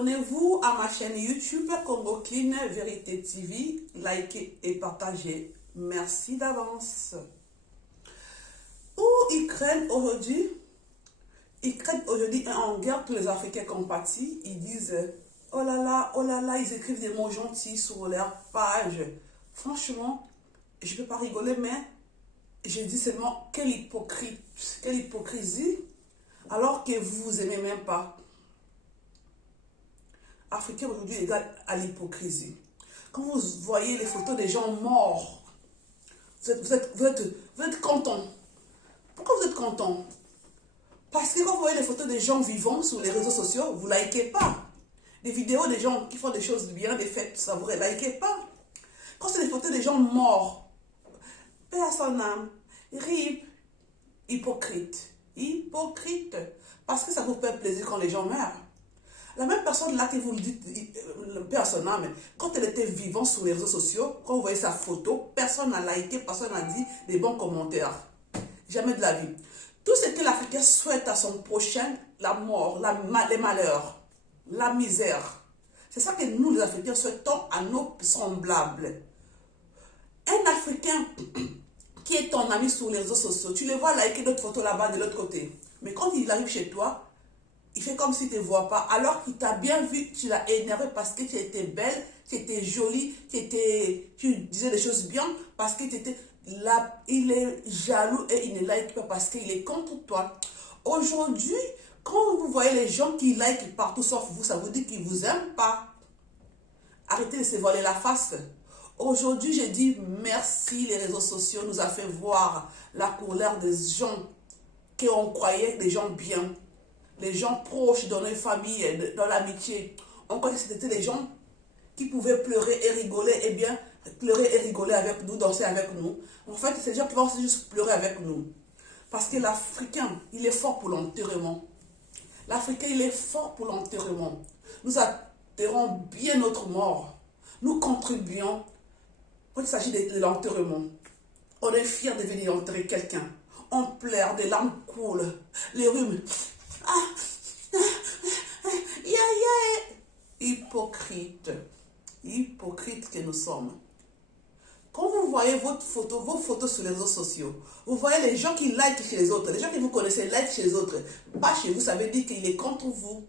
Abonnez-vous à ma chaîne YouTube Congo Clean Vérité TV. Likez et partagez. Merci d'avance. Où Ukraine aujourd'hui est en guerre. Tous les Africains compatissent. Ils disent oh là là, ils écrivent des mots gentils sur leur page. Franchement, je ne peux pas rigoler, mais je dis seulement quelle hypocrisie, alors que vous vous aimez même pas. Africain aujourd'hui égale à l'hypocrisie. Quand vous voyez les photos des gens morts, vous êtes content. Pourquoi vous êtes content? Parce que quand vous voyez les photos des gens vivants sur les réseaux sociaux, vous ne likez pas. Des vidéos des gens qui font des choses bien, des fêtes, ça vous ne likez pas. Quand c'est des photos des gens morts, paix à son âme, rip, hypocrite. Hypocrite. Parce que ça vous fait plaisir quand les gens meurent. La même personne là que vous le dites, paix à son âme, quand elle était vivante sur les réseaux sociaux, quand vous voyez sa photo, personne n'a liké, personne n'a dit des bons commentaires. Jamais de la vie. Tout ce que l'Africain souhaite à son prochain, la mort, les malheurs, la misère. C'est ça que nous, les Africains, souhaitons à nos semblables. Un Africain qui est ton ami sur les réseaux sociaux, tu le vois liker d'autres photos là-bas de l'autre côté. Mais quand il arrive chez toi, il fait comme s'il ne te voit pas, alors qu'il t'a bien vu, tu l'as énervé parce que tu étais belle, tu étais jolie, tu disais des choses bien, parce que tu étais là, il est jaloux et il ne like pas parce qu'il est contre toi. Aujourd'hui, quand vous voyez les gens qui like partout sauf vous, ça vous dit qu'ils ne vous aiment pas. Arrêtez de se voiler la face. Aujourd'hui, je dis merci, les réseaux sociaux nous a fait voir la couleur des gens qu'on croyait des gens bien. Les gens proches dans les familles, dans l'amitié. On croyait que c'était les gens qui pouvaient pleurer et rigoler, et bien pleurer et rigoler avec nous, danser avec nous. En fait, c'est des gens qui vont juste pleurer avec nous. Parce que l'Africain, il est fort pour l'enterrement. L'Africain, il est fort pour l'enterrement. Nous enterrons bien notre mort. Nous contribuons quand il s'agit de l'enterrement. On est fiers de venir enterrer quelqu'un. On pleure, des larmes coulent, les rhumes. Hypocrite. Hypocrite que nous sommes. Quand vous voyez vos photos sur les réseaux sociaux, vous voyez les gens qui like chez les autres, les gens que vous connaissez like chez les autres, pas chez vous, ça veut dire qu'il est contre vous.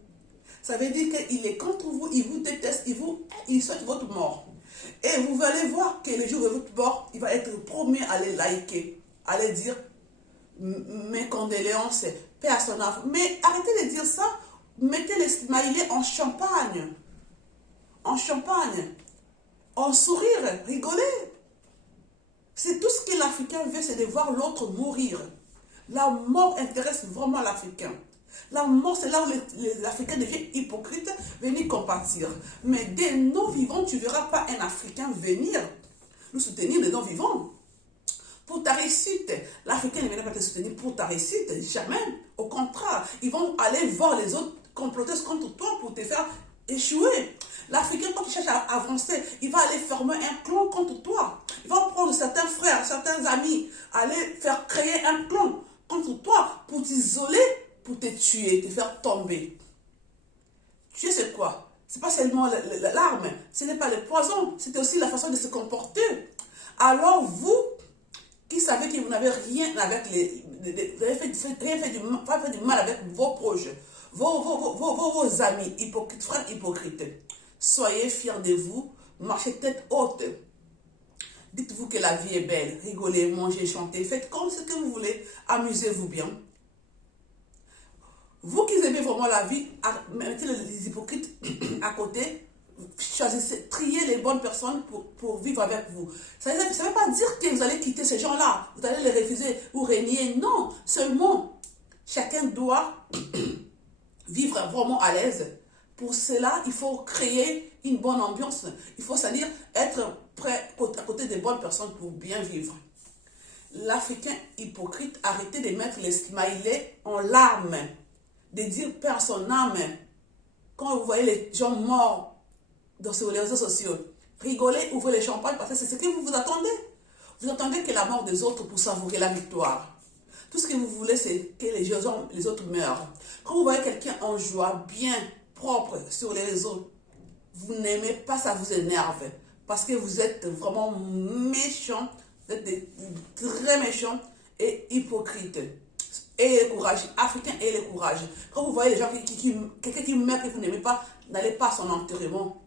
Ça veut dire qu'il est contre vous, il vous déteste, il souhaite votre mort. Et vous allez voir que le jour de votre mort, il va être promis à les liker, à les dire mes condoléances, paix à son âme. Mais arrêtez de dire ça, mettez les smileys en champagne. En champagne. En sourire, rigoler. C'est tout ce que l'Africain veut, c'est de voir l'autre mourir. La mort intéresse vraiment l'Africain. La mort, c'est là où les Africains deviennent hypocrites, venir compatir. Mais des non-vivants, tu ne verras pas un Africain venir nous soutenir, des non-vivants. Pour ta réussite, l'Africain ne viendra pas te soutenir pour ta réussite, jamais. Au contraire, ils vont aller voir les autres comploter contre toi pour te faire échouer. L'Africain, quand il cherche à avancer, il va aller former un clan contre toi. Il va prendre certains frères, certains amis, aller faire créer un clan contre toi pour t'isoler, pour te tuer, te faire tomber. Tuer, c'est quoi? Ce n'est pas seulement l'arme, ce n'est pas le poison, c'est aussi la façon de se comporter. Alors vous, qui savez que vous n'avez rien avec vous n'avez fait du mal avec vos proches, vos amis, hypocrites, frères hypocrites, soyez fiers de vous, marchez tête haute. Dites-vous que la vie est belle, rigolez, mangez, chantez, faites comme ce que vous voulez, amusez-vous bien. Vous qui aimez vraiment la vie, mettez les hypocrites à côté, choisissez, triez les bonnes personnes pour vivre avec vous. Ça ne veut pas dire que vous allez quitter ces gens-là, vous allez les refuser ou renier. Non, seulement, chacun doit vivre vraiment à l'aise. Pour cela, il faut créer une bonne ambiance. Il faut, c'est-à-dire, être prêt à côté des bonnes personnes pour bien vivre. L'Africain hypocrite, arrêtez de mettre les smileys en larmes, de dire paix à son âme. Quand vous voyez les gens morts sur les réseaux sociaux, rigolez, ouvrez les champagnes parce que c'est ce que vous vous attendez. Vous attendez que la mort des autres pour savourer la victoire. Tout ce que vous voulez, c'est que les autres meurent. Quand vous voyez quelqu'un en joie, bien, propre sur les réseaux. Vous n'aimez pas, ça vous énerve. Parce que vous êtes vraiment méchants. Vous êtes très méchants et hypocrites. Ayez le courage, Africains, ayez le courage. Quand vous voyez les gens, quelqu'un qui meurt que vous n'aimez pas, n'allez pas à son enterrement.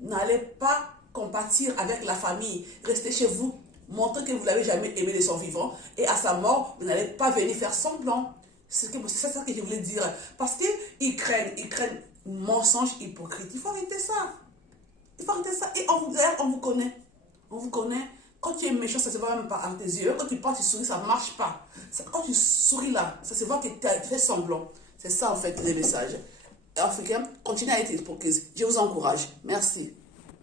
N'allez pas compatir avec la famille. Restez chez vous. Montrez que vous ne l'avez jamais aimé de son vivant. Et à sa mort, vous n'allez pas venir faire semblant. C'est ça que je voulais dire. Parce qu'ils craignent mensonge hypocrite. Il faut arrêter ça. Il faut arrêter ça. Et on vous connaît. On vous connaît. Quand tu es méchant, ça se voit même pas à tes yeux. Quand tu parles, tu souris, ça ne marche pas. Quand tu souris là, ça se voit que tu as fait semblant. C'est ça en fait le message. Africains, continuez à être hypocrite. Je vous encourage. Merci.